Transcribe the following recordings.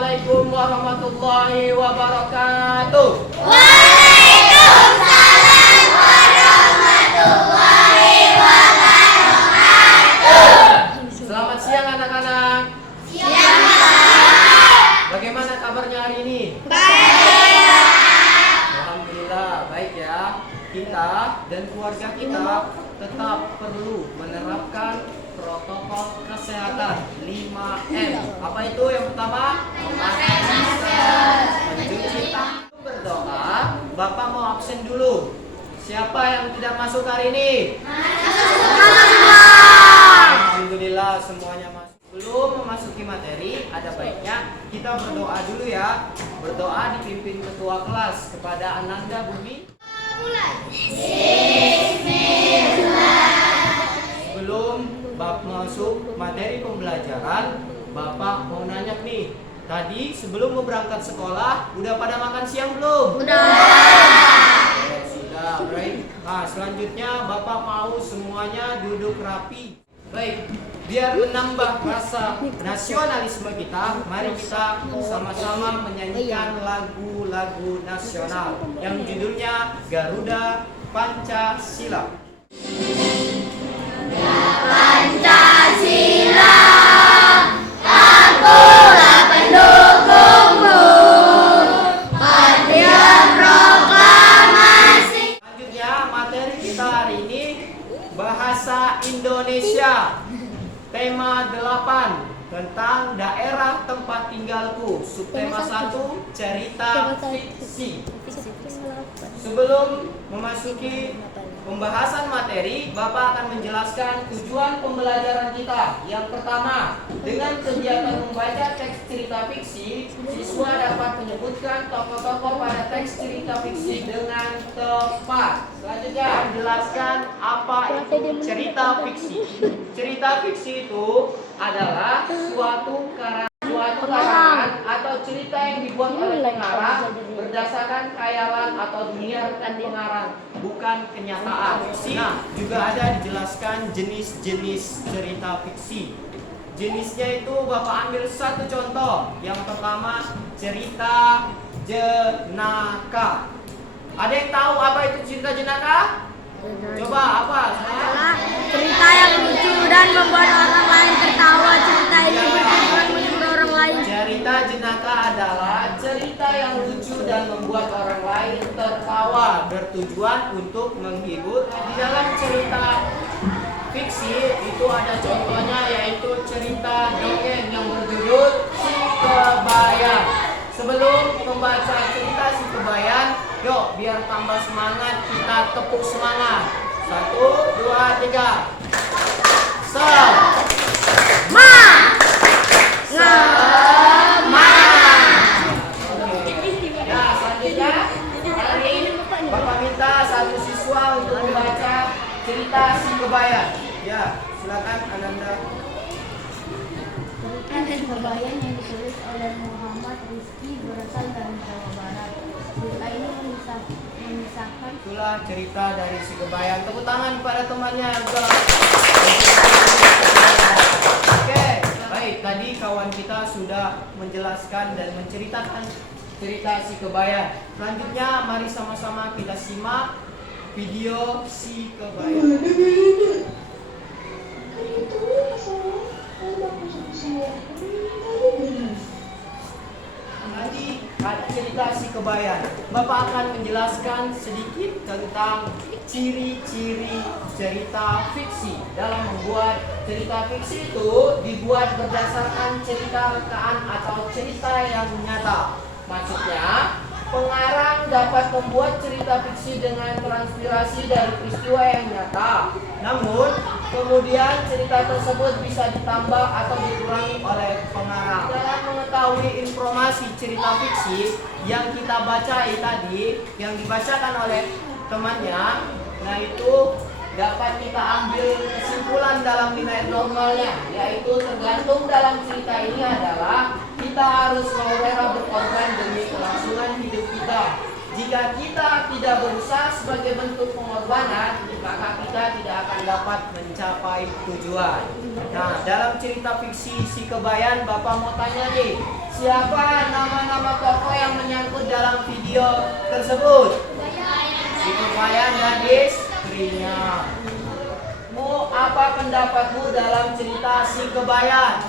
Assalamualaikum warahmatullahi wabarakatuh. Waalaikumsalam warahmatullahi wabarakatuh. Selamat siang anak-anak. Siang, Pak. Bagaimana kabarnya hari ini? Baik. Alhamdulillah baik ya. Kita dan keluarga kita tetap perlu menerapkan protokol kesehatan 5M. Apa itu yang pertama? Memakai masker, mencuci tangan, berdoa. Bapak mau absen dulu. Siapa yang tidak masuk hari ini? Alhamdulillah semuanya masuk. Sebelum memasuki materi, ada baiknya kita berdoa dulu ya. Berdoa dipimpin ketua kelas kepada Ananda Bumi. Sebelum Bapak masuk materi pembelajaran, Bapak mau nanya nih. Tadi sebelum mau berangkat sekolah, udah pada makan siang belum? Udah. Ya, sudah, baik. Nah, selanjutnya Bapak mau semuanya duduk rapi. Baik, biar menambah rasa nasionalisme kita, mari kita sama-sama menyanyikan lagu-lagu nasional yang judulnya Garuda Pancasila. Pancasila, akulah pendukungmu. Patriot proklamasi. Selanjutnya materi kita hari ini bahasa Indonesia. Tema 8 tentang daerah tempat tinggalku. Subtema 1 cerita fiksi. Sebelum memasuki pembahasan materi, Bapak akan menjelaskan tujuan pembelajaran kita. Yang pertama, dengan kegiatan membaca teks cerita fiksi, siswa dapat menyebutkan tokoh-tokoh pada teks cerita fiksi dengan tepat. Selanjutnya, menjelaskan apa itu cerita fiksi. Cerita fiksi itu adalah suatu karangan atau cerita yang dibuat oleh pengarang berdasarkan khayalan atau dunia pengarang, bukan kenyataan. Nah, juga ada dijelaskan jenis-jenis cerita fiksi. Jenisnya itu Bapak ambil satu contoh. Yang pertama, cerita jenaka. Ada yang tahu apa itu cerita jenaka? Coba apa? Cerita yang lucu dan membuat orang lain tertawa. Cerita ini bertujuan menghibur orang lain. Cerita jenaka adalah cerita yang lucu dan membuat orang lain tertawa, bertujuan untuk menghibur. Di dalam cerita fiksi itu ada contohnya, yaitu cerita dongeng yang berjudul Si Kebayan. Sebelum membaca cerita Si Kebayan, yuk biar tambah semangat kita tepuk semangat. 1, 2, 3. Nah, selanjutnya hari Bapak minta satu siswa untuk membaca cerita Si Kebayan. Ya, silakan Ananda. Cerita Si Kebayan yang ditulis oleh Muhammad Rizky berasal dari Jawa Barat. Cerita ini mengisahkan Itulah cerita dari Si Kebayan. Tepuk tangan pada temannya. Oke, baik. Tadi kawan kita sudah menjelaskan dan menceritakan cerita Si Kebayan. Selanjutnya mari sama-sama kita simak video Si Kebayan. Tadi ada cerita Si Kebayan. Bapak akan menjelaskan sedikit tentang ciri-ciri cerita fiksi. Dalam membuat cerita fiksi itu dibuat berdasarkan cerita rekaan atau cerita yang nyata. Maksudnya, pengarang dapat membuat cerita fiksi dengan transpirasi dari peristiwa yang nyata. Namun, kemudian cerita tersebut bisa ditambah atau dikurangi oleh pengarang. Dalam mengetahui informasi cerita fiksi yang kita baca tadi, yang dibacakan oleh temannya, nah itu dapat kita ambil kesimpulan dalam nilai normalnya, yaitu tergantung dalam cerita ini adalah kita harus mau rela berkorban demi kelangsungan hidup kita. Jika kita tidak berusaha sebagai bentuk pengorbanan, maka kita tidak akan dapat mencapai tujuan. Nah, dalam cerita fiksi Si Kebayan, Bapak mau tanya nih, Siapa nama-nama tokoh yang menyangkut dalam video tersebut? Si Kebayan dan istrinya. Apa pendapatmu dalam cerita si Kebayan?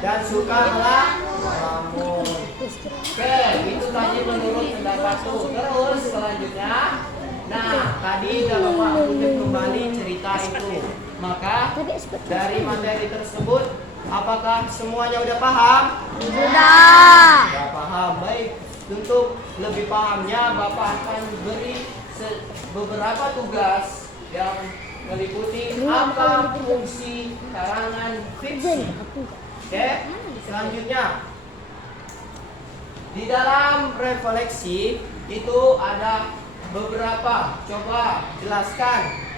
Dan suka melamun. Oke, itu tadi menurut pendapatku. Terus selanjutnya, nah tadi udah Bapak kutip kembali cerita itu. Maka dari materi tersebut, apakah semuanya udah paham? Sudah. Udah paham. Baik, untuk lebih pahamnya Bapak akan beri beberapa tugas yang meliputi apa fungsi karangan fiksi. Oke, selanjutnya di dalam refleksi itu ada beberapa. Coba jelaskan.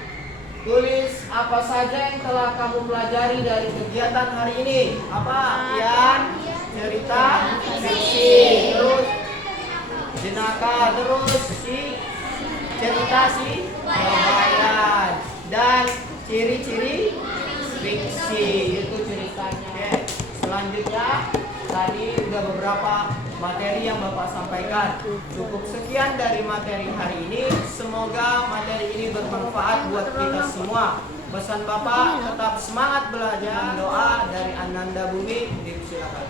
Tulis apa saja yang telah kamu pelajari dari kegiatan hari ini. Apa? Ian, cerita fiksi, terus jenaka, terus si cerita si Kebayan, dan ciri-ciri fiksi itu ceritanya. Oke. Selanjutnya tadi udah beberapa materi yang Bapak sampaikan. Cukup sekian dari materi hari ini. Semoga materi ini bermanfaat buat kita semua. Pesan Bapak tetap semangat belajar. Doa dari Ananda Bumi. Silakan.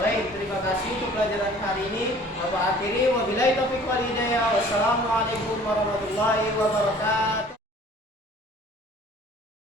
Baik, terima kasih untuk pelajaran hari ini. Bapak akhiri, wabillahi taufiq wal hidayah. Wassalamualaikum warahmatullahi wabarakatuh.